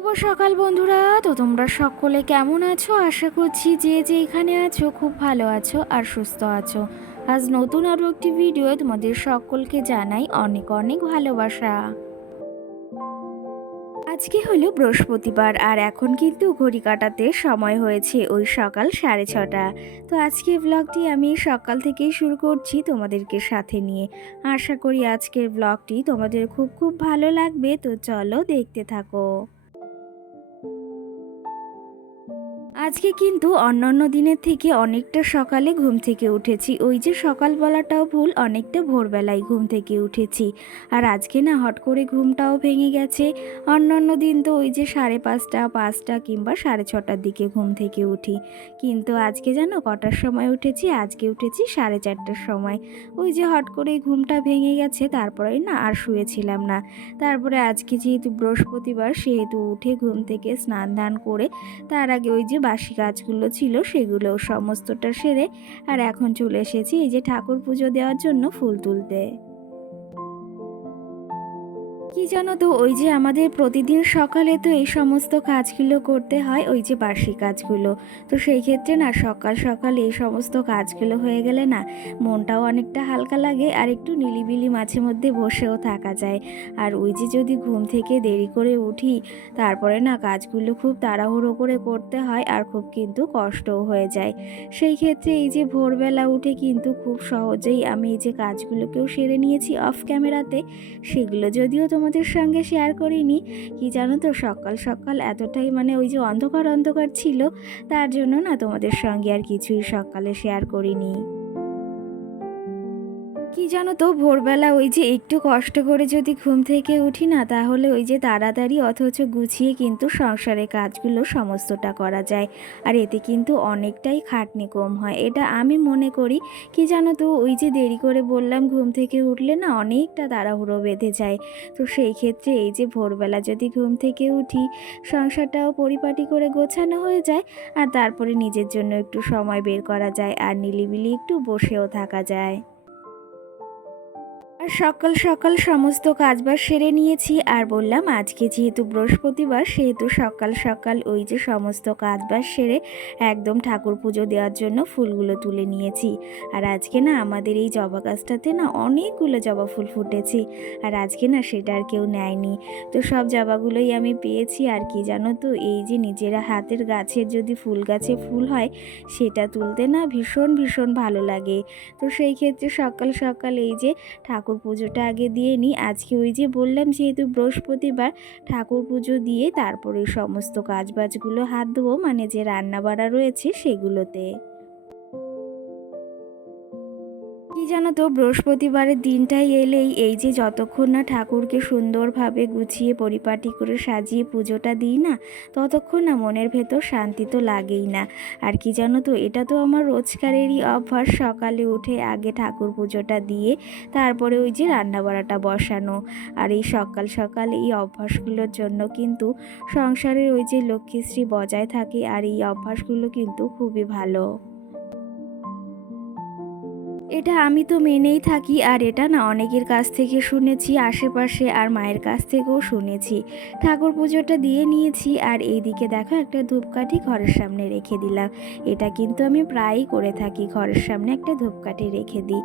শুভ সকাল বন্ধুরা। তো তোমরা সকলে কেমন আছো? আশা করছি যে এখানে আছো খুব ভালো আছো আর সুস্থ আছো। আজ নতুন আরও একটি ভিডিও তোমাদের সকলকে জানাই অনেক অনেক ভালোবাসা। আজকে হলো বৃহস্পতিবার আর এখন কিন্তু ঘড়ি কাটাতে সময় হয়েছে ওই সকাল 6:30। তো আজকে ব্লগটি আমি সকাল থেকেই শুরু করছি তোমাদেরকে সাথে নিয়ে। আশা করি আজকের ব্লগটি তোমাদের খুব খুব ভালো লাগবে। তো চলো দেখতে থাকো। আজকে কিন্তু অন্যান্য দিনের থেকে অনেকটা সকালে ঘুম থেকে উঠেছি। ওই যে সকাল বলাটাও ভুল, অনেকটা ভোরবেলায় ঘুম থেকে উঠেছি। আর আজকে না হট করে ঘুমটাও ভেঙে গেছে। অন্যান্য দিন তো ওই যে 5:30, 5টা কিংবা 6:30টার দিকে ঘুম থেকে উঠি, কিন্তু আজকে জানো কটার সময় উঠেছি? আজকে উঠেছি 4:30টার সময়। ওই যে হট করে ঘুমটা ভেঙে গেছে, তারপরে না আর শুয়েছিলাম না। তারপরে আজকে যেহেতু বৃহস্পতিবার, সেহেতু উঠে ঘুম থেকে স্নান ধান করে তার আগে ওই যে বাসি কাজগুলো ছিল সেগুলো সমস্তটা সেরে আর এখন চলে এসেছি এই যে ঠাকুর পুজো দেওয়ার জন্য ফুল তুলতে। কি জানো তো, ওই যে আমাদের প্রতিদিন সকালে তো এই সমস্ত কাজগুলো করতে হয়, ওই যে বার্ষিক কাজগুলো। তো সেই ক্ষেত্রে না সকাল সকাল এই সমস্ত কাজগুলো হয়ে গেলে না মনটাও অনেকটা হালকা লাগে আর একটু নিলিবিলি মাঝে মধ্যে বসেও থাকা যায়। আর ওই যে যদি ঘুম থেকে দেরি করে উঠি, তারপরে না কাজগুলো খুব তাড়াহুড়ো করে করতে হয় আর খুব কিন্তু কষ্টও হয়ে যায়। সেই ক্ষেত্রে এই যে ভোরবেলা উঠে কিন্তু খুব সহজেই আমি এই যে কাজগুলোকেও সেরে নিয়েছি অফ ক্যামেরাতে। সেগুলো যদিও তোমাদের সঙ্গে শেয়ার করিনি। কি জানো তো, সকাল সকাল এতটাই মানে ওই যে অন্ধকার অন্ধকার ছিল, তার জন্য না তোমাদের সঙ্গে আর কিছুই সকালে শেয়ার করিনি। কি জানো তো, ভোরবেলা ওই যে একটু কষ্ট করে যদি ঘুম থেকে উঠি না, তাহলে ওই যে তাড়াতাড়ি অথচ গুছিয়ে কিন্তু সংসারের কাজগুলো সমস্তটা করা যায়। আর এতে কিন্তু অনেকটাই খাটনি কম হয়, এটা আমি মনে করি। কি জানো তো, ওই যে দেরি করে বললাম ঘুম থেকে উঠলে না অনেকটা তাড়াহুড়ো বেঁধে যায়। তো সেই ক্ষেত্রে এই যে ভোরবেলা যদি ঘুম থেকে উঠি, সংসারটাও পরিপাটি করে গোছানো হয়ে যায় আর তারপরে নিজের জন্য একটু সময় বের করা যায় আর নিলিবিলি একটু বসেও থাকা যায়। আর সকাল সকাল সমস্ত কাজবাজ সেরে নিয়েছি আর বললাম আজকে যেহেতু বৃহস্পতিবার, সেহেতু সকাল সকাল ওই যে সমস্ত কাজবাজ সেরে একদম ঠাকুর পুজো দেওয়ার জন্য ফুলগুলো তুলে নিয়েছি। আর আজকে না আমাদের এই জবা গাছটাতে না অনেকগুলো জবা ফুল ফুটেছে, আর আজকে না সেটা আর কেউ নেয়নি। তো সব জবাগুলোই আমি পেয়েছি। আর কি জানো তো, এই যে নিজেরা হাতের গাছের যদি ফুল গাছে ফুল হয়, সেটা তুলতে না ভীষণ ভীষণ ভালো লাগে। তো সেই ক্ষেত্রে সকাল সকাল এই যে ঠাকুর পুজোটা আগে দিয়ে নিই। আজকে ওই যে বললাম যেহেতু বৃহস্পতিবার, ঠাকুর পুজো দিয়ে তারপরে সমস্ত কাজবাজগুলো হাত দেবো, মানে যে রান্না বাড়া রয়েছে সেগুলোতে। কি জানো তো, বৃহস্পতিবারের দিনটাই এলেই এই যে যতক্ষণ না ঠাকুরকে সুন্দরভাবে গুছিয়ে পরিপাটি করে সাজিয়ে পুজোটা দিই না, ততক্ষণ না মনের ভেতর শান্তি তো লাগেই না। আর কি জানো তো, এটা তো আমার রোজকারেরই অভ্যাস, সকালে উঠে আগে ঠাকুর পুজোটা দিয়ে তারপরে ওই যে রান্নাবাড়াটা বসানো। আর এই সকাল সকাল এই অভ্যাসগুলোর জন্য কিন্তু সংসারের ওই যে লক্ষ্মীশ্রী বজায় থাকে, আর এই অভ্যাসগুলো কিন্তু খুবই ভালো। এটা আমি তো মেনেই থাকি, আর এটা না অনেকের কাছ থেকে শুনেছি আশেপাশে, আর মায়ের কাছ থেকেও শুনেছি। ঠাকুর পুজোটা দিয়ে নিয়েছি আর এইদিকে দেখো একটা ধূপকাঠি ঘরের সামনে রেখে দিলাম। এটা কিন্তু আমি প্রায়ই করে থাকি, ঘরের সামনে একটা ধূপকাঠি রেখে দিই।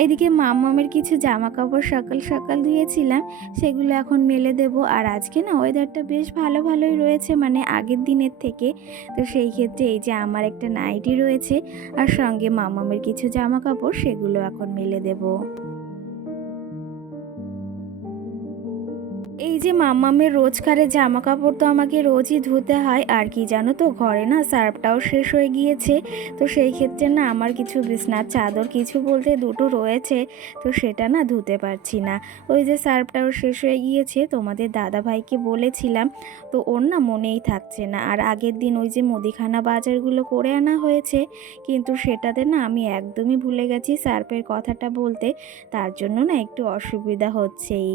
এইদিকে মামের কিছু জামা কাপড় সকাল সকাল ধুয়েছিলাম, সেগুলো এখন মেলে দেব। আর আজকে না ওয়েদারটা বেশ ভালো ভালোই রয়েছে, মানে আগের দিনের থেকে। তো সেই ক্ষেত্রে এই যে আমার একটা নাইটি রয়েছে আর সঙ্গে মামামের কিছু জামা কাপড়, সেগুলো এখন মেলে দেব। এই যে মাম্মামের রোজকারের জামা কাপড় তো আমাকে রোজই ধুতে হয়। আর কি জানো তো, ঘরে না সার্ফটাও শেষ হয়ে গিয়েছে। তো সেই ক্ষেত্রে না আমার কিছু বিছনার চাদর, কিছু বলতে দুটো রয়েছে, তো সেটা না ধুতে পারছি না। ওই যে সার্ফটাও শেষ হয়ে গিয়েছে, তোমাদের দাদা ভাইকে বলেছিলাম, তো ওর না মনেই থাকছে না। আর আগের দিন ওই যে মুদিখানা বাজারগুলো করে আনা হয়েছে, কিন্তু সেটাতে না আমি একদমই ভুলে গেছি সার্ফের কথাটা বলতে, তার জন্য না একটু অসুবিধা হচ্ছেই।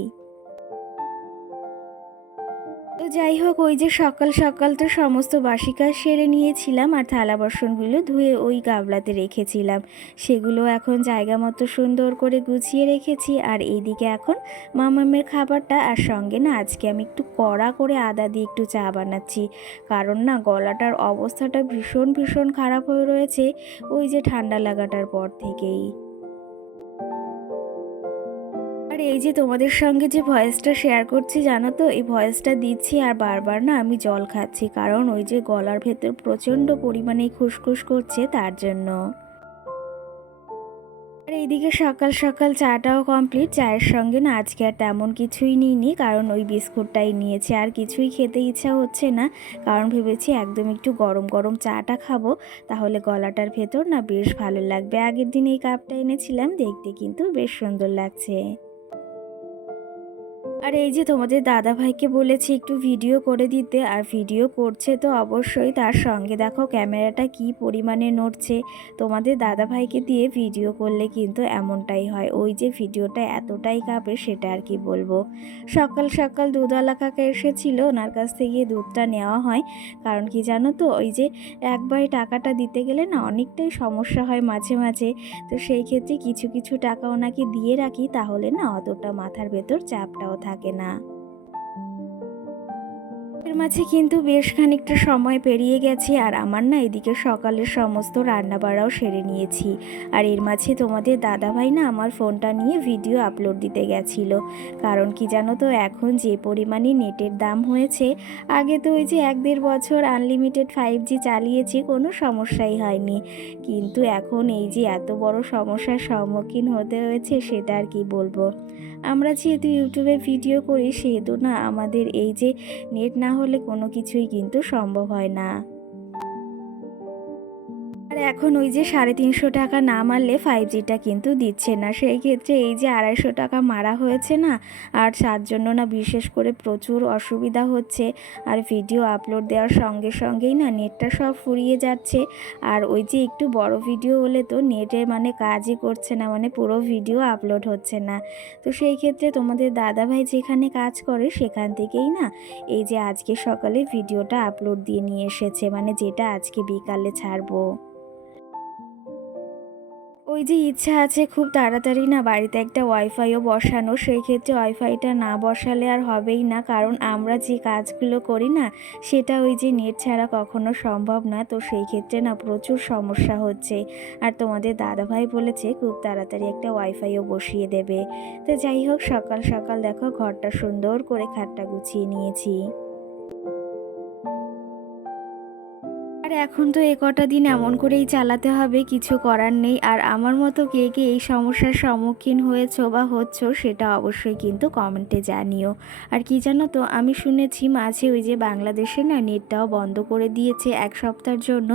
তো যাই হোক, ওই যে সকাল সকাল তো সমস্ত বাসি কাজ সেরে নিয়েছিলাম আর থালা বাসনগুলো ধুয়ে ওই গামলাতে রেখেছিলাম, সেগুলো এখন জায়গা মতো সুন্দর করে গুছিয়ে রেখেছি। আর এইদিকে এখন মামামের খাবারটা, আর সঙ্গে না আজকে আমি একটু কড়া করে আদা দিয়ে একটু চা বানাচ্ছি, কারণ না গলাটার অবস্থাটা ভীষণ ভীষণ খারাপ হয়ে রয়েছে ওই যে ঠান্ডা লাগাটার পর থেকেই। আর এই যে তোমাদের সঙ্গে যে ভয়েসটা শেয়ার করছি, জানো তো এই ভয়েসটা দিচ্ছি আর বারবার না আমি জল খাচ্ছি, কারণ ওই যে গলার ভেতর প্রচণ্ড পরিমাণে খুসখুস করছে তার জন্য। আর এইদিকে সকাল সকাল চাটাও কমপ্লিট। চায়ের সঙ্গে না আজকে আর তেমন কিছুই নিইনি, কারণ ওই বিস্কুটটাই নিয়েছি, আর কিছুই খেতে ইচ্ছা হচ্ছে না, কারণ ভেবেছি একদম একটু গরম গরম চাটা খাবো, তাহলে গলাটার ভেতর না বেশ ভালো লাগবে। আগের দিন এই কাপটা এনেছিলাম, দেখতে কিন্তু বেশ সুন্দর লাগছে। আর এই যে তোমাদের দাদাভাইকে বলেছি একটু ভিডিও করে দিতে, আর ভিডিও করছে তো অবশ্যই, তার সঙ্গে দেখো ক্যামেরাটা কি পরিমাণে নড়ছে। তোমাদের দাদাভাইকে দিয়ে ভিডিও করলে কিন্তু এমনটাই হয়, ওই যে ভিডিওটা এতটাই কাঁপে সেটা আর কি বলবো। সকাল সকাল দুধওয়ালা কাকা এসেছিল, ওনার কাছ থেকে দুধটা নেওয়া হয়, কারণ কি জানো তো ওই যে একবারে টাকাটা দিতে গেলে না অনেকটাই সমস্যা হয় মাঝে মাঝে, তো সেই ক্ষেত্রে কিছু কিছু টাকা ওনাকে দিয়ে রাখি, তাহলে না অতটা মাথার ভেতর চাপটাও থাকে না। এর মাঝে কিন্তু বেশ খানিকটা সময় পেরিয়ে গেছে, আর আমার না এদিকে সকালের সমস্ত রান্নাবাড়াও সেরে নিয়েছি। আর এর মাঝে তোমাদের দাদাভাই না আমার ফোনটা নিয়ে ভিডিও আপলোড দিতে গেছিল, কারণ কি জানো তো এখন যে পরিমাণে নেটের দাম হয়েছে, আগে তো ওই যে 1-1.5 বছর আনলিমিটেড 5G চালিয়েছি, কোনো সমস্যাই হয়নি, কিন্তু এখন এই যে এত বড় সমস্যার সম্মুখীন হতে হয়েছে সেটা আর কি বলবো। আমরা যেহেতু ইউটিউবে ভিডিও করি, সেহেতু না আমাদের এই যে নেট না হলে কোনো কিছুই কিন্তু সম্ভব হয় না। আর এখন ওই যে 350 টাকা না মারলে 5Gটা কিন্তু দিচ্ছে না, সেই ক্ষেত্রে এই যে 250 টাকা মারা হয়েছে না, আর তার জন্য না বিশেষ করে প্রচুর অসুবিধা হচ্ছে। আর ভিডিও আপলোড দেওয়ার সঙ্গে সঙ্গেই না নেটটা সব ফুরিয়ে যাচ্ছে, আর ওই যে একটু বড় ভিডিও হলে তো নেটে মানে কাজই করছে না, মানে পুরো ভিডিও আপলোড হচ্ছে না। তো সেই ক্ষেত্রে তোমাদের দাদাভাই যেখানে কাজ করে সেখান থেকেই না এই যে আজকে সকালে ভিডিওটা আপলোড দিয়ে নিয়ে এসেছে, মানে যেটা আজকে বিকালে ছাড়বো। ওই যে ইচ্ছা আছে খুব তাড়াতাড়ি না বাড়িতে একটা ওয়াইফাইও বসানো, সেই ক্ষেত্রে ওয়াইফাইটা না বসালে আর হবেই না, কারণ আমরা যে কাজগুলো করি না সেটা ওই যে নেট ছাড়া কখনো সম্ভব না, তো সেই ক্ষেত্রে না প্রচুর সমস্যা হচ্ছে। আর তোমাদের দাদাভাই বলেছে খুব তাড়াতাড়ি একটা ওয়াইফাইও বসিয়ে দেবে। তো যাই হোক, সকাল সকাল দেখো ঘরটা সুন্দর করে খাটটা গুছিয়ে নিয়েছি। আর এখন তো এ কটা দিন এমন করেই চালাতে হবে, কিছু করার নেই। আর আমার মতো কে কে এই সমস্যার সম্মুখীন হয়েছো বা হচ্ছ সেটা অবশ্যই কিন্তু কমেন্টে জানিও। আর কি জানো তো, আমি শুনেছি মাঝে ওই যে বাংলাদেশে না নেটটাও বন্ধ করে দিয়েছে 1 সপ্তাহের জন্য,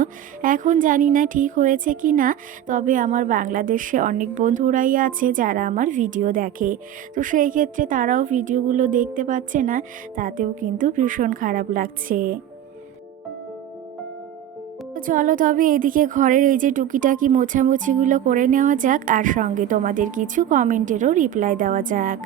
এখন জানি না ঠিক হয়েছে কি না, তবে আমার বাংলাদেশে অনেক বন্ধুরাই আছে যারা আমার ভিডিও দেখে, তো সেই ক্ষেত্রে তারাও ভিডিওগুলো দেখতে পাচ্ছে না, তাতেও কিন্তু ভীষণ খারাপ লাগছে। তো চলো তবে এদিকে ঘরের এই যে টুকিটাকি মোছামুছিগুলো করে নেওয়া যাক, আর সঙ্গে তোমাদের কিছু কমেন্টেরও রিপ্লাই দেওয়া যাক।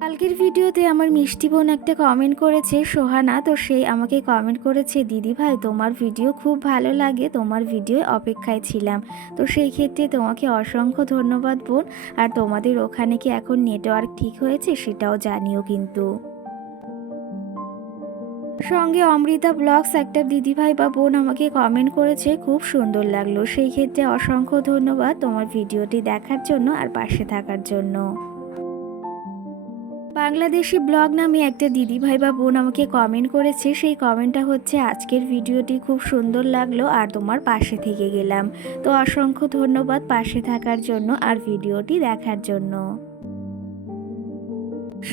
কালকের ভিডিওতে আমার মিষ্টি বোন একটা কমেন্ট করেছে, সোহানা, তো সেই আমাকে কমেন্ট করেছে, দিদি ভাই তোমার ভিডিও খুব ভালো লাগে, তোমার ভিডিও অপেক্ষায় ছিলাম। তো সেই ক্ষেত্রে তোমাকে অসংখ্য ধন্যবাদ বোন। আর তোমাদের ওখানে কি এখন নেটওয়ার্ক ঠিক হয়েছে সেটাও জানিও কিন্তু। সঙ্গে অমৃতা ব্লগস একটা দিদিভাই বা বোন আমাকে কমেন্ট করেছে, খুব সুন্দর লাগলো, সেই ক্ষেত্রে অসংখ্য ধন্যবাদ তোমার ভিডিওটি দেখার জন্য আর পাশে থাকার জন্য। বাংলাদেশি ব্লগ নামে একটা দিদিভাই বা বোন আমাকে কমেন্ট করেছে, সেই কমেন্টটা হচ্ছে, আজকের ভিডিওটি খুব সুন্দর লাগলো আর তোমার পাশে থেকে গেলাম। তো অসংখ্য ধন্যবাদ পাশে থাকার জন্য আর ভিডিওটি দেখার জন্য।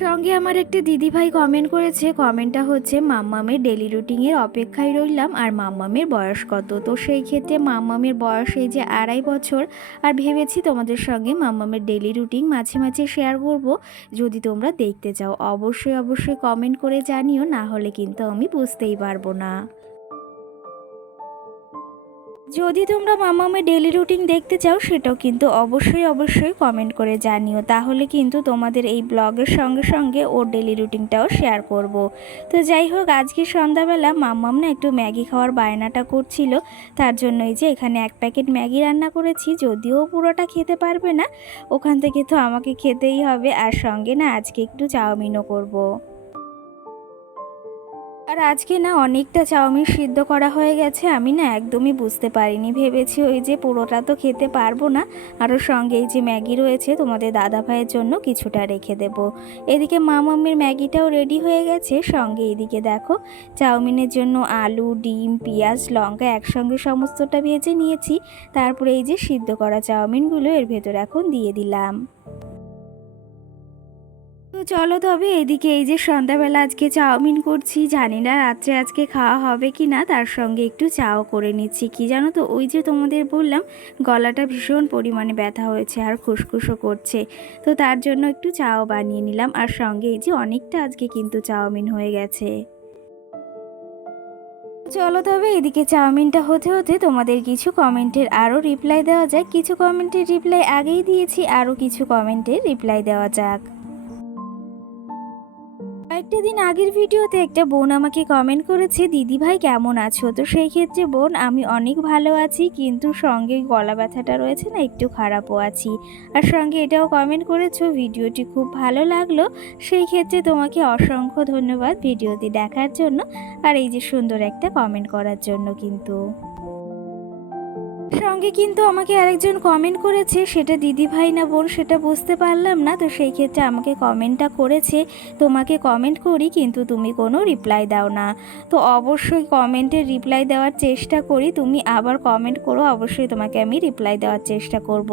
সঙ্গে আমার একটা দিদিভাই কমেন্ট করেছে, কমেন্টটা হচ্ছে, মাম্মামের ডেলি রুটিনের অপেক্ষায় রইলাম, আর মাম্মামের বয়স কত। তো সেই ক্ষেত্রে মাম্মামের বয়স এই যে 2.5 বছর, আর ভেবেছি তোমাদের সঙ্গে মাম্মামের ডেলি রুটিন মাঝে মাঝে শেয়ার করব, যদি তোমরা দেখতে চাও অবশ্যই অবশ্যই কমেন্ট করে জানিও, না হলে কিন্তু আমি বুঝতেই পারবো না। যদি তোমরা মামামের ডেলি রুটিন দেখতে চাও সেটাও কিন্তু অবশ্যই কমেন্ট করে জানিও, তাহলে কিন্তু তোমাদের এই ব্লগের সঙ্গে সঙ্গে ওর ডেলি রুটিনটাও শেয়ার করব। তো যাই হোক, আজকে সন্ধ্যাবেলা মামাম না একটু ম্যাগি খাওয়ার বায়নাটা করছিল, তার জন্যই যে এখানে 1 প্যাকেট ম্যাগি রান্না করেছি। যদিও পুরোটা খেতে পারবে না, ওখান থেকে তো আমাকে খেতেই হবে, আর সঙ্গে না আজকে একটু চাউমিনও করব। আর আজকে না অনেকটা চাউমিন সিদ্ধ করা হয়ে গেছে, আমি না একদমই বুঝতে পারিনি, ভেবেছি ওই যে পুরোটা তো খেতে পারবো না, আরও সঙ্গে এই যে ম্যাগি রয়েছে তোমাদের দাদা ভাইয়ের জন্য কিছুটা রেখে দেব। এদিকে মাম্মির ম্যাগিটাও রেডি হয়ে গেছে, সঙ্গে এদিকে দেখো চাউমিনের জন্য আলু, ডিম, পেঁয়াজ, লঙ্কা একসঙ্গে সমস্তটা ভেজে নিয়েছি। তারপরে এই যে সিদ্ধ করা চাউমিনগুলো এর ভেতর এখন দিয়ে দিলাম। তো চলো তবে এদিকে এই যে সন্ধ্যাবেলা আজকে চাউমিন করছি, জানি না রাত্রে আজকে খাওয়া হবে কি না, তার সঙ্গে একটু চাও করে নিচ্ছি। কি জানো তো, ওই যে তোমাদের বললাম গলাটা ভীষণ পরিমাণে ব্যথা হয়েছে আর খুসখুসও করছে, তো তার জন্য একটু চাও বানিয়ে নিলাম। আর সঙ্গে এই যে অনেকটা আজকে কিন্তু চাউমিন হয়ে গেছে। চলো তবে এদিকে চাউমিনটা হতে হতে তোমাদের কিছু কমেন্টের আরও রিপ্লাই দেওয়া যাক। কিছু কমেন্টের রিপ্লাই আগেই দিয়েছি, আরও কিছু কমেন্টের রিপ্লাই দেওয়া যাক। কয়েকটা দিন আগের ভিডিওতে একটা বোন আমাকে কমেন্ট করেছে, দিদি ভাই কেমন আছো? তো সেই ক্ষেত্রে বোন, আমি অনেক ভালো আছি, কিন্তু সঙ্গে গলা ব্যথাটা রয়েছে না, একটু খারাপও আছি। আর সঙ্গে এটাও কমেন্ট করেছো ভিডিওটি খুব ভালো লাগলো, সেই ক্ষেত্রে তোমাকে অসংখ্য ধন্যবাদ ভিডিওটি দেখার জন্য আর এই যে সুন্দর একটা কমেন্ট করার জন্য। কিন্তু সঙ্গে কিন্তু আমাকে আরেকজন কমেন্ট করেছে, সেটা দিদি ভাই না বোন সেটা বুঝতে পারলাম না, তো সেই ক্ষেত্রে আমাকে কমেন্টটা করেছে, তোমাকে কমেন্ট করি কিন্তু তুমি কোনো রিপ্লাই দাও না। তো অবশ্যই কমেন্টের রিপ্লাই দেওয়ার চেষ্টা করি, তুমি আবার কমেন্ট করো, অবশ্যই তোমাকে আমি রিপ্লাই দেওয়ার চেষ্টা করব।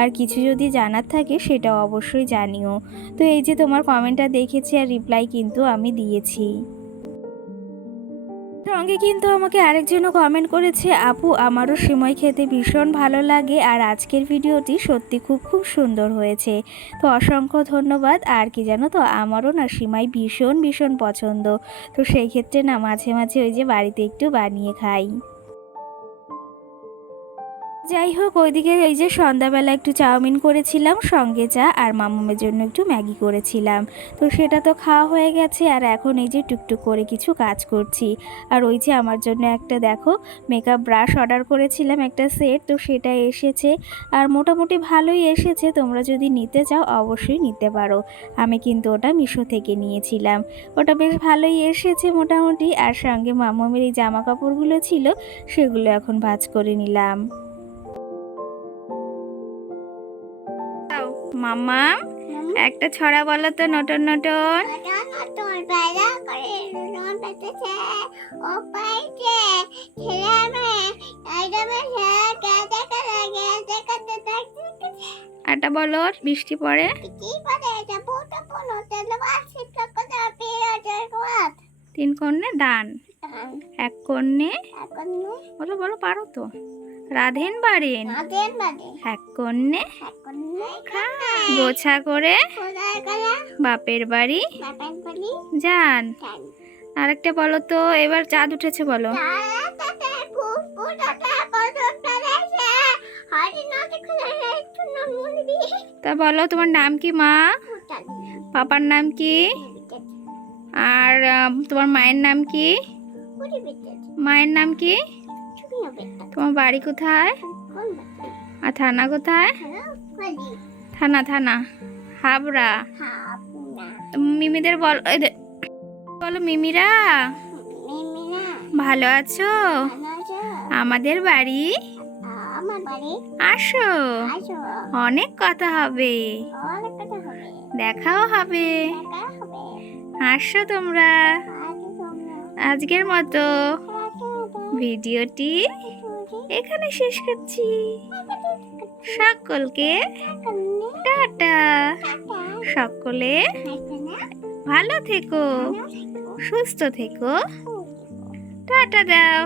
আর কিছু যদি জানার থাকে সেটাও অবশ্যই জানিও। তো এই যে তোমার কমেন্টটা দেখেছি আর রিপ্লাই কিন্তু আমি দিয়েছি। সঙ্গে কিন্তু আমাকে আরেকজনও কমেন্ট করেছে, আপু আমারও সিমই খেতে ভীষণ ভালো লাগে আর আজকের ভিডিওটি সত্যি খুব সুন্দর হয়েছে। তো অসংখ্য ধন্যবাদ। আর কি জানো তো, আমারও না সিমাই ভীষণ পছন্দ, তো সেই ক্ষেত্রে না মাঝে মাঝে ওই যে বাড়িতে একটু বানিয়ে খাই। যাই হোক, ওইদিকে এই যে সন্ধ্যাবেলা একটু চাউমিন করেছিলাম, সঙ্গে চা, আর মামুমের জন্য একটু ম্যাগি করেছিলাম। তো সেটা তো খাওয়া হয়ে গেছে, আর এখন এই যে টুকটুক করে কিছু কাজ করছি। আর ওই যে আমার জন্য একটা দেখো মেকআপ ব্রাশ অর্ডার করেছিলাম একটা সেট, তো সেটা এসেছে আর মোটামুটি ভালোই এসেছে। তোমরা যদি নিতে চাও অবশ্যই নিতে পারো, আমি কিন্তু ওটা মিশো থেকে নিয়েছিলাম, ওটা বেশ ভালোই এসেছে মোটামুটি। আর সঙ্গে মামুমের এই জামা কাপড়গুলো ছিল, সেগুলো এখন ভাঁজ করে নিলাম। মামা একটা ছড়া বলো তো, নটন নটন। একটা বলো, বৃষ্টি পড়ে। 3 কন্যে দান, 1 কন্যে বলো বলো, পারো তো। রাধেন বাড়েন 1 কন্যে গোছা করে বাপের বাড়ি যান। আরেকটা বলো তো, এবার চাঁদ উঠেছে বলো। তা বলো, তোমার নাম কি মা? পাপার নাম কি? আর তোমার মায়ের নাম কি? মায়ের নাম কি? তোমার বাড়ি কোথায়? আর থানা কোথায়? থানা হাবড়া। মিমিদের বলো, বলো মিমিরা ভালো আছো? আমাদের বাড়ি আসো, অনেক কথা হবে, দেখাও হবে, আসো তোমরা। আজকের মতো ভিডিওটি এখানে শেষ করছি। সকলকে টাটা। সকলে ভালো থেকো, সুস্থ থেকো, টাটা দাও।